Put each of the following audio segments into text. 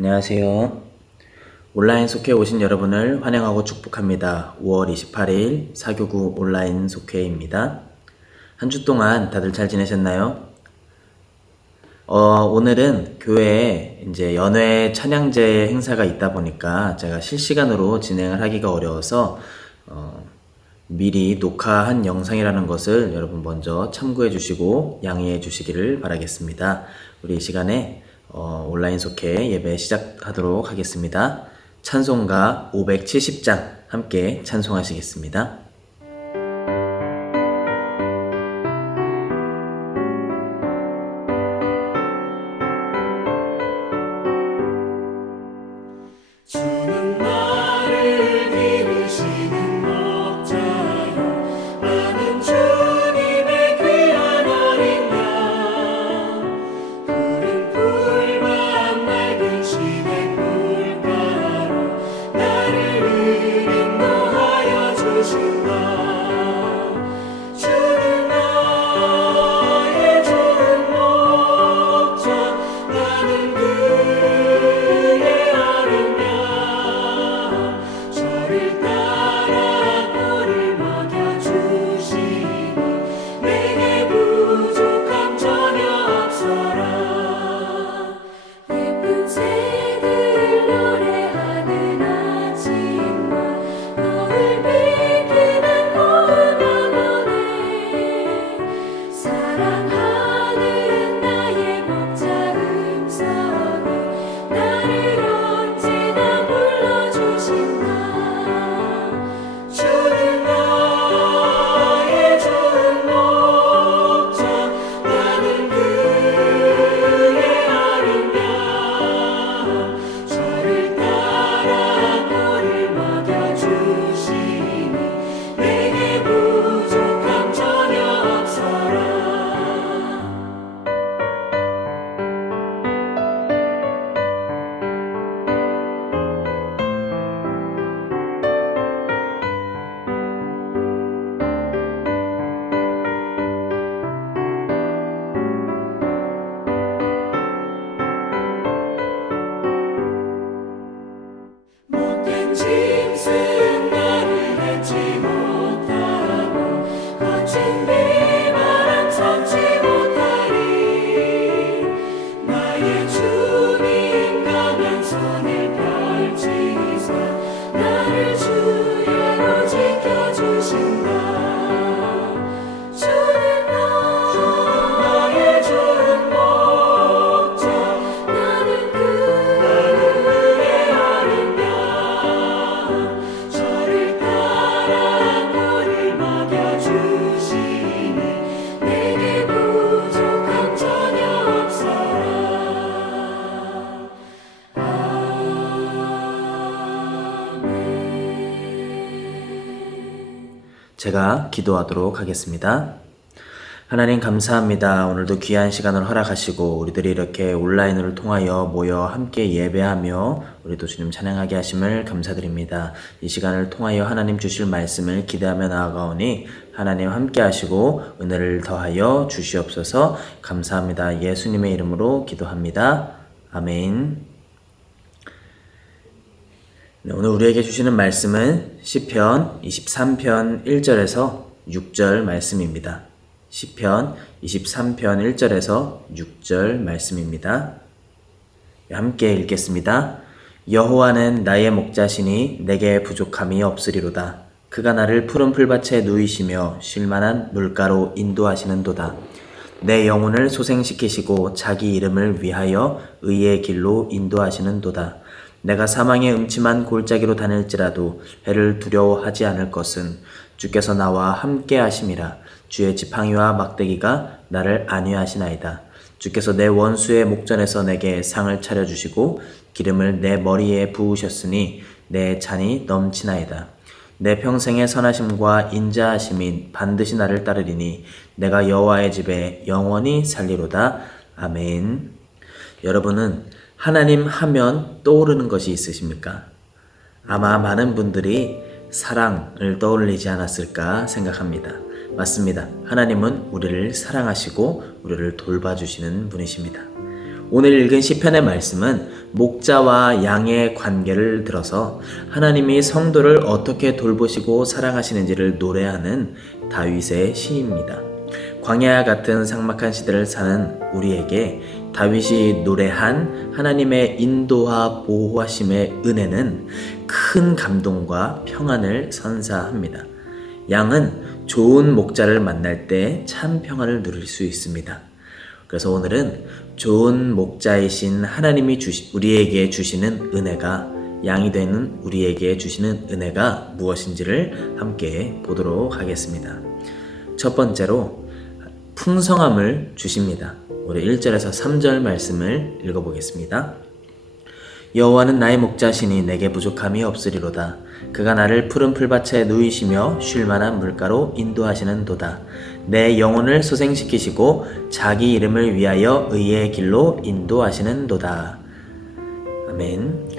안녕하세요. 온라인 속회 오신 여러분을 환영하고 축복합니다. 5월 28일 사교구 온라인 속회입니다. 한 주 동안 다들 잘 지내셨나요? 오늘은 교회에 이제 연회 찬양제 행사가 있다 보니까 제가 실시간으로 진행을 하기가 어려워서 미리 녹화한 영상이라는 것을 여러분 먼저 참고해 주시고 양해해 주시기를 바라겠습니다. 우리 이 시간에 온라인 속회 예배 시작하도록 하겠습니다. 찬송가 570장 함께 찬송하시겠습니다. 주는 나를 기르시는 목자여, 나는 주님의 귀한 어린 양. 푸른 풀밭 맑은 시냇 물가로 나를 인도하여 주신다. 주는 나의 좋은 목자, 나는 그의 어린 양. 저를 따라 꼴을 먹여주시니 내게 부족함 전혀 없어라. 예쁜 새들 노래하는 아침과 너를 비키는 고운 언어네, 사랑하는 나의 목자 음성이 나를 언제나 불러주신다. 주는 나의 좋은 목자, 나는 그의 어린 양. 저를 따라 꼴을 먹여주시니 내게 부족함 전혀 없어라. 못된 짐승 나를 밟지 못하고 거친 비바람 삼지 못하리. 나의 주님 강한 손을 펼치사 나를 주야로 지켜주신다. 주는 나의 좋은 목자, 나는 그의 어린 양. 저를 따라 꼴을 먹여주시니 내게 부족함 전혀 없어라. 아멘. 제가 기도하도록 하겠습니다. 하나님 감사합니다. 오늘도 귀한 시간을 허락하시고 우리들이 이렇게 온라인을 통하여 모여 함께 예배하며 우리도 주님 찬양하게 하심을 감사드립니다. 이 시간을 통하여 하나님 주실 말씀을 기대하며 나아가오니 하나님 함께 하시고 은혜를 더하여 주시옵소서. 감사합니다. 예수님의 이름으로 기도합니다. 아멘. 네, 오늘 우리에게 주시는 말씀은 시편 23편 1절에서 6절 말씀입니다. 시편 23편 1절에서 6절 말씀입니다. 함께 읽겠습니다. 여호와는 나의 목자시니 내게 부족함이 없으리로다. 그가 나를 푸른 풀밭에 누이시며 쉴만한 물가로 인도하시는도다. 내 영혼을 소생시키시고 자기 이름을 위하여 의의 길로 인도하시는도다. 내가 사망의 음침한 골짜기로 다닐지라도 해를 두려워하지 않을 것은 주께서 나와 함께 하심이라. 주의 지팡이와 막대기가 나를 안위하시나이다. 주께서 내 원수의 목전에서 내게 상을 차려주시고 기름을 내 머리에 부으셨으니 내 잔이 넘치나이다. 내 평생의 선하심과 인자하심이 반드시 나를 따르리니 내가 여호와의 집에 영원히 살리로다. 아멘. 여러분은 하나님 하면 떠오르는 것이 있으십니까? 아마 많은 분들이 사랑을 떠올리지 않았을까 생각합니다. 맞습니다. 하나님은 우리를 사랑하시고 우리를 돌봐주시는 분이십니다. 오늘 읽은 시편의 말씀은 목자와 양의 관계를 들어서 하나님이 성도를 어떻게 돌보시고 사랑하시는지를 노래하는 다윗의 시입니다. 광야와 같은 삭막한 시대를 사는 우리에게 다윗이 노래한 하나님의 인도와 보호하심의 은혜는 큰 감동과 평안을 선사합니다. 양은 좋은 목자를 만날 때 참 평안을 누릴 수 있습니다. 그래서 오늘은 좋은 목자이신 하나님이 우리에게 주시는 은혜가, 양이 되는 우리에게 주시는 은혜가 무엇인지를 함께 보도록 하겠습니다. 첫 번째로 풍성함을 주십니다. 우리 1절에서 3절 말씀을 읽어보겠습니다. 여호와는 나의 목자시니 내게 부족함이 없으리로다. 그가 나를 푸른 풀밭에 누이시며 쉴만한 물가로 인도하시는 도다. 내 영혼을 소생시키시고 자기 이름을 위하여 의의 길로 인도하시는 도다. 아멘.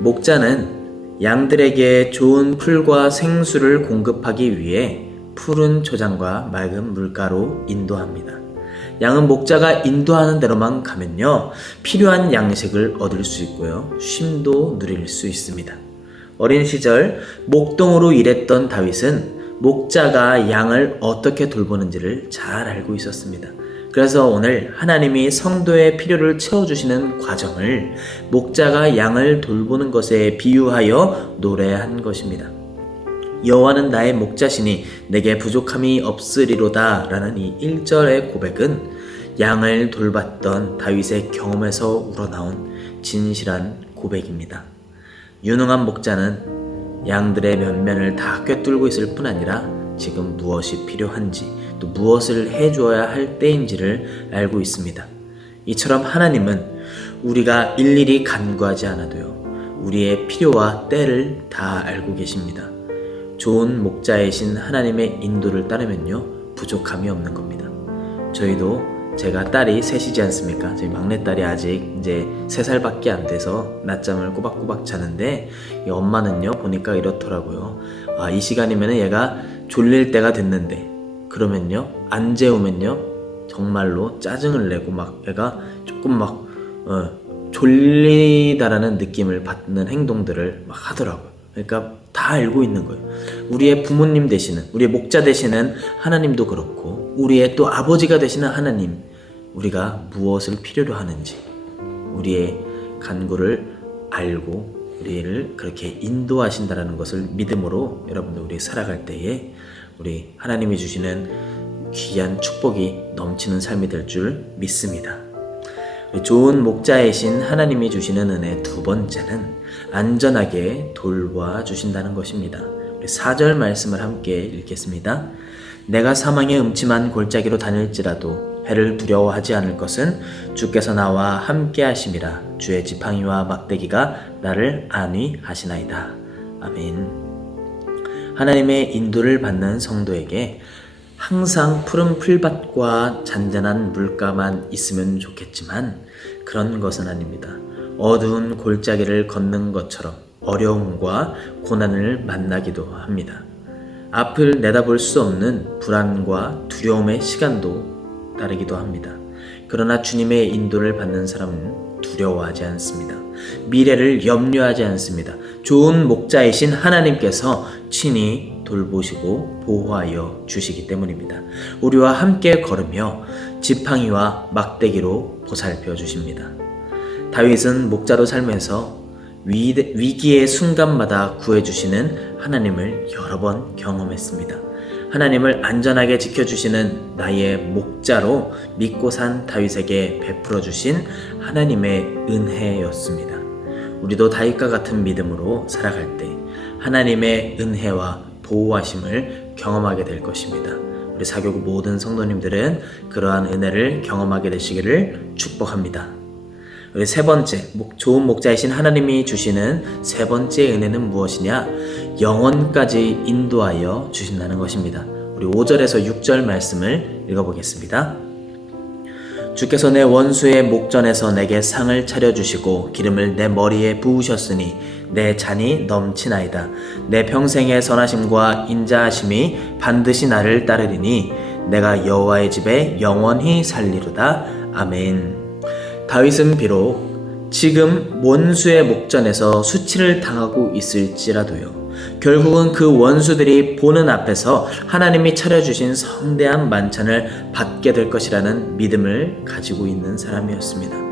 목자는 양들에게 좋은 풀과 생수를 공급하기 위해 푸른 초장과 맑은 물가로 인도합니다. 양은 목자가 인도하는 대로만 가면요, 필요한 양식을 얻을 수 있고요, 쉼도 누릴 수 있습니다. 어린 시절 목동으로 일했던 다윗은 목자가 양을 어떻게 돌보는지를 잘 알고 있었습니다. 그래서 오늘 하나님이 성도의 필요를 채워주시는 과정을 목자가 양을 돌보는 것에 비유하여 노래한 것입니다. 여호와는 나의 목자시니 내게 부족함이 없으리로다 라는 이 1절의 고백은 양을 돌봤던 다윗의 경험에서 우러나온 진실한 고백입니다. 유능한 목자는 양들의 면면을 다 꿰뚫고 있을 뿐 아니라 지금 무엇이 필요한지, 또 무엇을 해줘야 할 때인지를 알고 있습니다. 이처럼 하나님은 우리가 일일이 간구하지 않아도요, 우리의 필요와 때를 다 알고 계십니다. 좋은 목자이신 하나님의 인도를 따르면요, 부족함이 없는 겁니다. 저희도, 제가 딸이 셋이지 않습니까? 저희 막내딸이 아직 이제 3살밖에 안 돼서 낮잠을 꼬박꼬박 자는데, 이 엄마는요 보니까 이렇더라고요. 이 시간이면 얘가 졸릴 때가 됐는데, 그러면요 안 재우면요 정말로 짜증을 내고 막 애가 조금 막 졸리다라는 느낌을 받는 행동들을 막 하더라고요. 그러니까 다 알고 있는 거예요. 우리의 부모님 되시는, 우리의 목자 되시는 하나님도 그렇고, 우리의 또 아버지가 되시는 하나님, 우리가 무엇을 필요로 하는지 우리의 간구를 알고 우리를 그렇게 인도하신다는 것을 믿음으로 여러분들 우리 살아갈 때에 우리 하나님이 주시는 귀한 축복이 넘치는 삶이 될 줄 믿습니다. 좋은 목자이신 하나님이 주시는 은혜 두 번째는 안전하게 돌봐주신다는 것입니다. 우리 4절 말씀을 함께 읽겠습니다. 내가 사망의 음침한 골짜기로 다닐지라도 해를 두려워하지 않을 것은 주께서 나와 함께 하심이라. 주의 지팡이와 막대기가 나를 안위하시나이다. 아멘. 하나님의 인도를 받는 성도에게 항상 푸른 풀밭과 잔잔한 물가만 있으면 좋겠지만 그런 것은 아닙니다. 어두운 골짜기를 걷는 것처럼 어려움과 고난을 만나기도 합니다. 앞을 내다볼 수 없는 불안과 두려움의 시간도 따르기도 합니다. 그러나 주님의 인도를 받는 사람은 두려워하지 않습니다. 미래를 염려하지 않습니다. 좋은 목자이신 하나님께서 친히 돌보시고 보호하여 주시기 때문입니다. 우리와 함께 걸으며 지팡이와 막대기로 보살펴 주십니다. 다윗은 목자로 살면서 위기의 순간마다 구해주시는 하나님을 여러 번 경험했습니다. 하나님을 안전하게 지켜주시는 나의 목자로 믿고 산 다윗에게 베풀어 주신 하나님의 은혜였습니다. 우리도 다윗과 같은 믿음으로 살아갈 때 하나님의 은혜와 보호하심을 경험하게 될 것입니다. 우리 사교구 모든 성도님들은 그러한 은혜를 경험하게 되시기를 축복합니다. 우리 세 번째, 좋은 목자이신 하나님이 주시는 세 번째 은혜는 무엇이냐? 영원까지 인도하여 주신다는 것입니다. 우리 5절에서 6절 말씀을 읽어보겠습니다. 주께서 내 원수의 목전에서 내게 상을 차려주시고 기름을 내 머리에 부으셨으니 내 잔이 넘치나이다. 내 평생의 선하심과 인자하심이 반드시 나를 따르리니 내가 여호와의 집에 영원히 살리로다. 아멘. 다윗은 비록 지금 원수의 목전에서 수치를 당하고 있을지라도요, 결국은 그 원수들이 보는 앞에서 하나님이 차려주신 성대한 만찬을 받게 될 것이라는 믿음을 가지고 있는 사람이었습니다.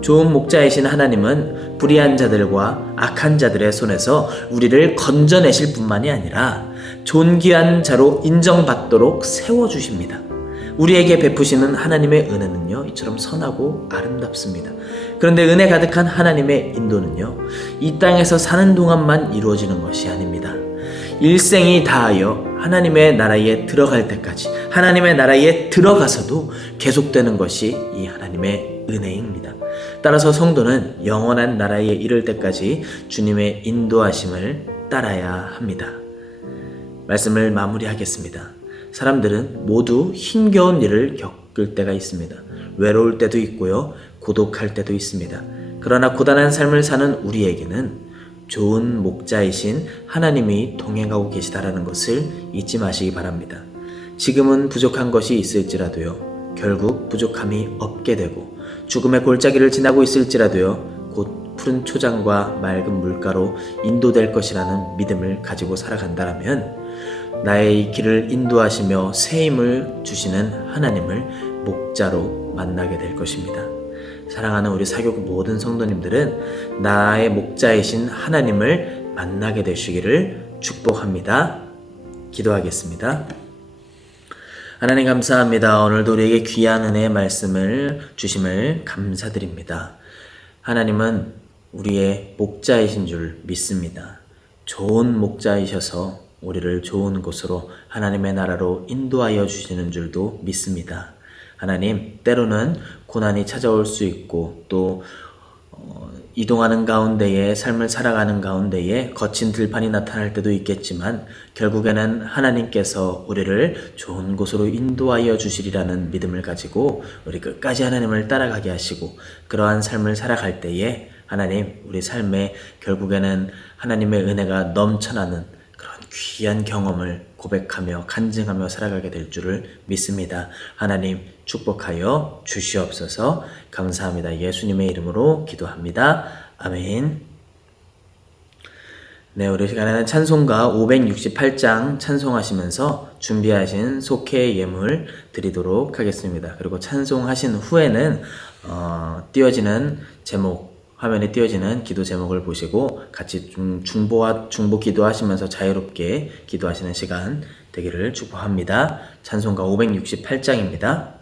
좋은 목자이신 하나님은 불의한 자들과 악한 자들의 손에서 우리를 건져내실 뿐만이 아니라 존귀한 자로 인정받도록 세워주십니다. 우리에게 베푸시는 하나님의 은혜는요, 이처럼 선하고 아름답습니다. 그런데 은혜 가득한 하나님의 인도는요, 이 땅에서 사는 동안만 이루어지는 것이 아닙니다. 일생이 다하여 하나님의 나라에 들어갈 때까지, 하나님의 나라에 들어가서도 계속되는 것이 이 하나님의 은혜입니다. 따라서 성도는 영원한 나라에 이를 때까지 주님의 인도하심을 따라야 합니다. 말씀을 마무리하겠습니다. 사람들은 모두 힘겨운 일을 겪을 때가 있습니다. 외로울 때도 있고요, 고독할 때도 있습니다. 그러나 고단한 삶을 사는 우리에게는 좋은 목자이신 하나님이 동행하고 계시다라는 것을 잊지 마시기 바랍니다. 지금은 부족한 것이 있을지라도요, 결국 부족함이 없게 되고, 죽음의 골짜기를 지나고 있을지라도요, 곧 푸른 초장과 맑은 물가로 인도될 것이라는 믿음을 가지고 살아간다라면 나의 길을 인도하시며 새 힘을 주시는 하나님을 목자로 만나게 될 것입니다. 사랑하는 우리 사교구 모든 성도님들은 나의 목자이신 하나님을 만나게 되시기를 축복합니다. 기도하겠습니다. 하나님 감사합니다. 오늘도 우리에게 귀한 은혜의 말씀을 주심을 감사드립니다. 하나님은 우리의 목자이신 줄 믿습니다. 좋은 목자이셔서 우리를 좋은 곳으로 하나님의 나라로 인도하여 주시는 줄도 믿습니다. 하나님, 때로는 고난이 찾아올 수 있고 또 이동하는 가운데에, 삶을 살아가는 가운데에 거친 들판이 나타날 때도 있겠지만 결국에는 하나님께서 우리를 좋은 곳으로 인도하여 주시리라는 믿음을 가지고 우리 끝까지 하나님을 따라가게 하시고, 그러한 삶을 살아갈 때에 하나님, 우리 삶에 결국에는 하나님의 은혜가 넘쳐나는 그런 귀한 경험을 고백하며 간증하며 살아가게 될 줄을 믿습니다. 하나님 축복하여 주시옵소서. 감사합니다. 예수님의 이름으로 기도합니다. 아멘. 네, 우리 시간에는 찬송가 568장 찬송하시면서 준비하신 속회 예물 드리도록 하겠습니다. 그리고 찬송하신 후에는 띄어지는 제목, 화면에 띄어지는 기도 제목을 보시고 같이 중보 기도하시면서 자유롭게 기도하시는 시간 되기를 축복합니다. 찬송가 568장입니다.